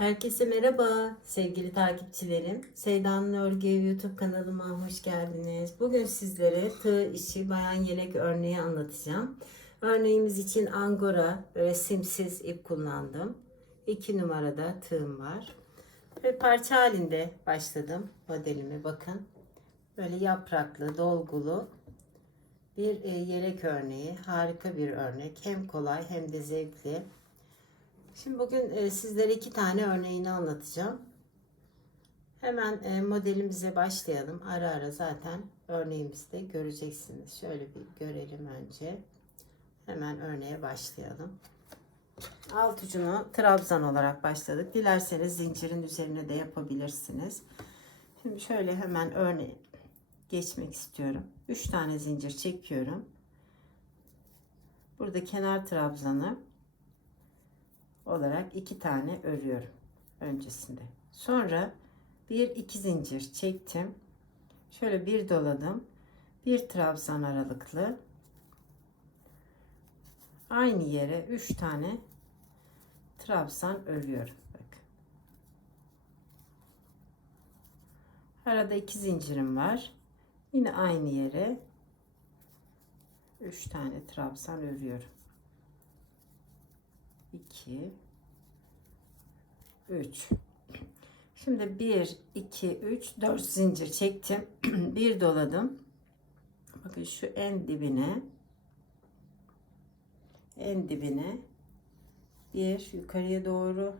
Herkese merhaba sevgili takipçilerim. Seyda'nın Örgü YouTube kanalıma hoş geldiniz. Bugün sizlere tığ işi bayan yelek örneği anlatacağım. Örneğimiz için angora böyle simsiz ip kullandım. 2 numarada tığım var. Ve parça halinde başladım modelimi bakın. Böyle yapraklı, dolgulu bir e, yelek örneği. Harika bir örnek. Hem kolay hem de zevkli. Şimdi bugün e, sizlere iki tane örneğini anlatacağım. Hemen e, modelimize başlayalım. Ara ara zaten örneğimizi de göreceksiniz. Şöyle bir görelim önce. Hemen örneğe başlayalım. Alt ucunu trabzan olarak başladık. Dilerseniz zincirin üzerine de yapabilirsiniz. Şimdi şöyle hemen örneğe geçmek istiyorum. 3 tane zincir çekiyorum. Burada kenar trabzanı olarak iki tane örüyorum öncesinde. Sonra bir iki zincir çektim. Şöyle bir doladım. Bir trabzan aralıklı. Aynı yere üç tane trabzan örüyorum. Bakın. Arada iki zincirim var. Yine aynı yere üç tane trabzan örüyorum. 2 3 Şimdi 1 2 3 4 zincir çektim. bir doladım. Bakın şu en dibine en dibine bir yukarıya doğru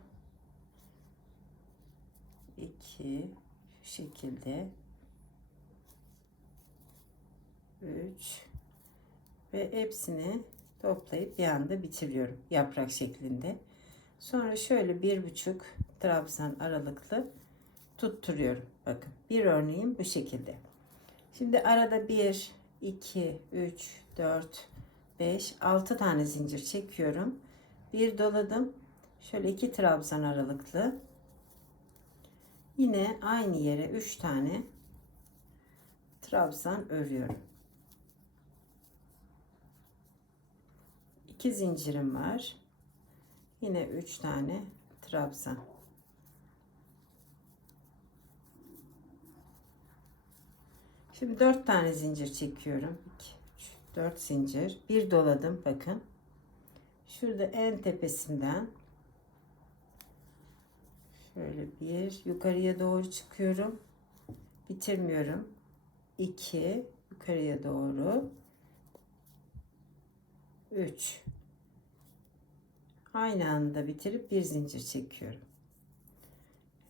2 şu şekilde 3 ve hepsini toplayıp bir anda bitiriyorum yaprak şeklinde. Sonra şöyle bir buçuk trabzan aralıklı tutturuyorum. Bakın bir örneğim bu şekilde. Şimdi arada 1, 2, 3, 4, 5, 6 tane zincir çekiyorum. Bir doladım. Şöyle iki trabzan aralıklı. Yine aynı yere 3 tane trabzan örüyorum. 2 zincirim var. Yine 3 tane trabzan. Şimdi 4 tane zincir çekiyorum. 2 3 4 zincir. Bir doladım bakın. Şurada en tepesinden şöyle bir yukarıya doğru çıkıyorum. Bitirmiyorum. 2 yukarıya doğru 3 aynı anda bitirip bir zincir çekiyorum.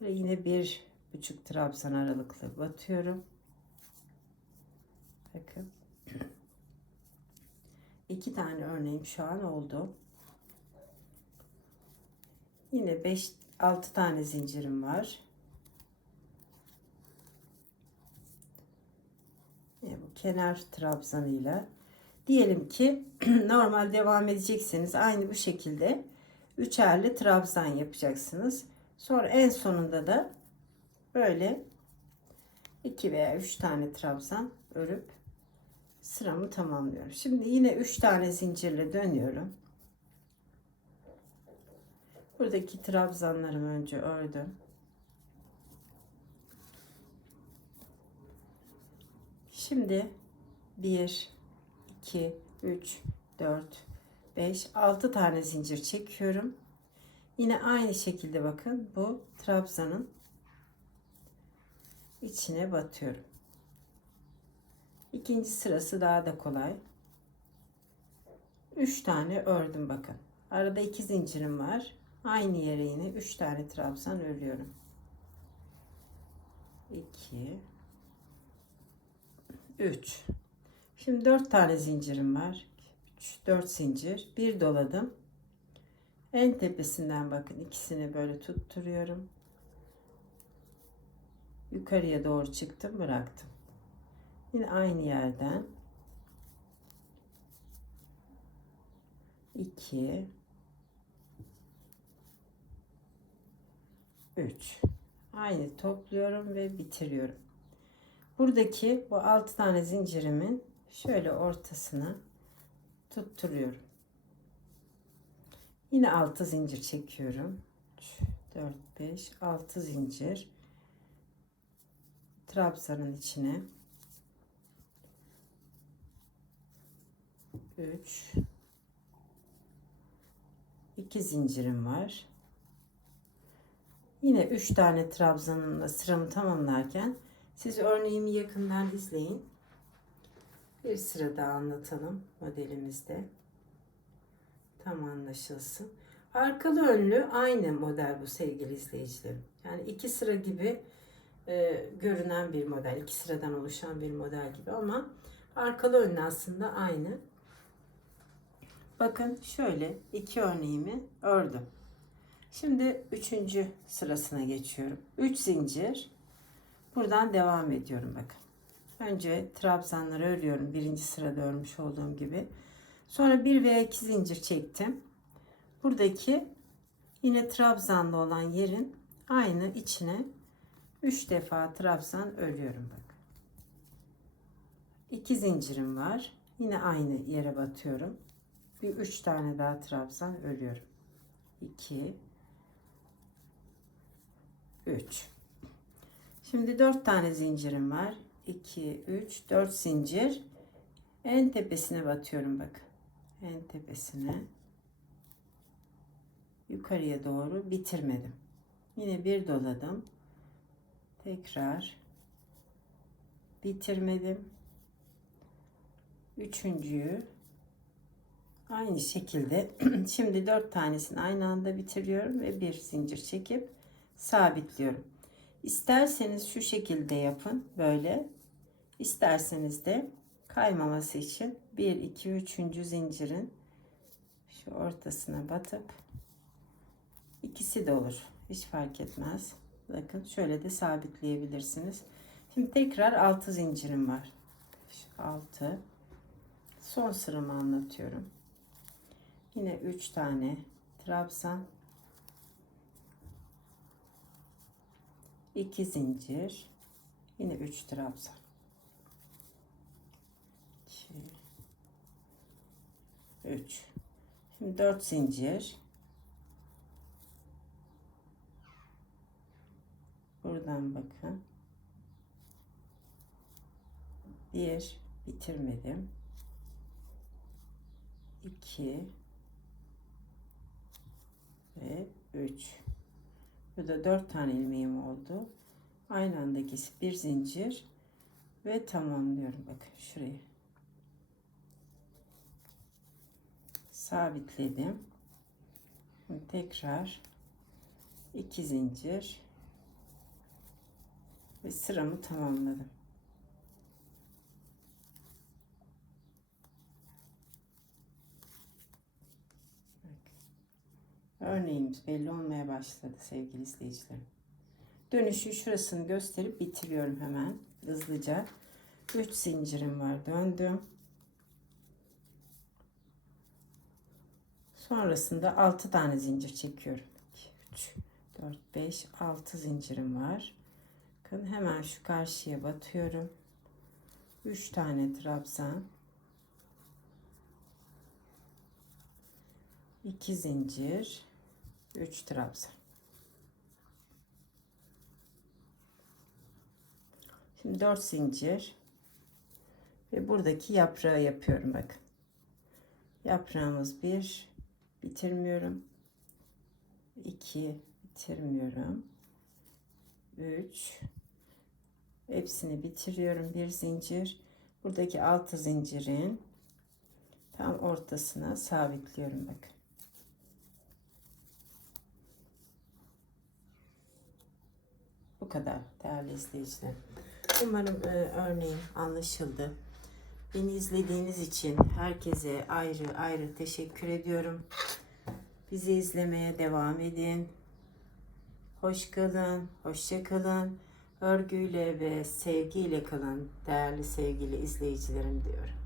Ve yine bir buçuk trabzan aralıklı batıyorum. Bakın. İki tane örneğim şu an oldu. Yine 5 6 tane zincirim var. Yine bu kenar trabzanıyla Diyelim ki normal devam edecekseniz aynı bu şekilde üçerli trabzan yapacaksınız. Sonra en sonunda da böyle iki veya üç tane trabzan örüp sıramı tamamlıyorum. Şimdi yine üç tane zincirle dönüyorum. Buradaki trabzanlarımı önce ördüm. Şimdi bir 2, 3, 4, 5, 6 tane zincir çekiyorum. Yine aynı şekilde bakın bu trabzanın içine batıyorum. İkinci sırası daha da kolay. 3 tane ördüm bakın. Arada 2 zincirim var. Aynı yere yine 3 tane trabzan örüyorum. 2 3 Şimdi 4 tane zincirim var. 3 4 zincir. Bir doladım. En tepesinden bakın ikisini böyle tutturuyorum. Yukarıya doğru çıktım, bıraktım. Yine aynı yerden 2 3 aynı topluyorum ve bitiriyorum. Buradaki bu 6 tane zincirimin şöyle ortasına tutturuyorum. Yine altı zincir çekiyorum. 3, 4, 5, 6 zincir. Trabzanın içine 3 2 zincirim var. Yine 3 tane trabzanımla sıramı tamamlarken siz örneğimi yakından izleyin. Bir sıra daha anlatalım modelimizde. Tam anlaşılsın. Arkalı önlü aynı model bu sevgili izleyicilerim. Yani iki sıra gibi e, görünen bir model. iki sıradan oluşan bir model gibi ama arkalı önlü aslında aynı. Bakın şöyle iki örneğimi ördüm. Şimdi üçüncü sırasına geçiyorum. 3 zincir. Buradan devam ediyorum bakın. Önce trabzanları örüyorum. Birinci sırada örmüş olduğum gibi. Sonra bir veya iki zincir çektim. Buradaki yine trabzanlı olan yerin aynı içine 3 defa trabzan örüyorum bak. 2 zincirim var. Yine aynı yere batıyorum. Bir 3 tane daha trabzan örüyorum. 2 3 Şimdi 4 tane zincirim var. 2 3 4 zincir. En tepesine batıyorum bak. En tepesine yukarıya doğru bitirmedim. Yine bir doladım. Tekrar bitirmedim. Üçüncüyü aynı şekilde şimdi dört tanesini aynı anda bitiriyorum ve bir zincir çekip sabitliyorum. İsterseniz şu şekilde yapın böyle. İsterseniz de kaymaması için 1 2 3. zincirin şu ortasına batıp İkisi de olur. Hiç fark etmez. Bakın şöyle de sabitleyebilirsiniz. Şimdi tekrar 6 zincirim var. 6 son sıramı anlatıyorum. Yine 3 tane trabzan 2 zincir yine 3 trabzan 2 3 Şimdi 4 zincir Buradan bakın. Bir bitirmedim. iki ve üç. Burada dört tane ilmeğim oldu. Aynı andaki bir zincir ve tamamlıyorum. Bakın şurayı. Sabitledim. tekrar iki zincir ve sıramı tamamladım. Örneğimiz belli olmaya başladı sevgili izleyicilerim. Dönüşü şurasını gösterip bitiriyorum hemen hızlıca. 3 zincirim var döndüm. Sonrasında 6 tane zincir çekiyorum. 2, 3, 4, 5, 6 zincirim var. Bakın hemen şu karşıya batıyorum. 3 tane trabzan. 2 zincir. 3 trabzan. Şimdi 4 zincir. Ve buradaki yaprağı yapıyorum bakın. Yaprağımız 1 bitirmiyorum. 2 bitirmiyorum. 3 hepsini bitiriyorum bir zincir buradaki altı zincirin tam ortasına sabitliyorum bakın kadar değerli izleyiciler. Umarım e, örneğim anlaşıldı. Beni izlediğiniz için herkese ayrı ayrı teşekkür ediyorum. Bizi izlemeye devam edin. Hoş kalın hoşça kalın. Örgüyle ve sevgiyle kalın değerli sevgili izleyicilerim diyorum.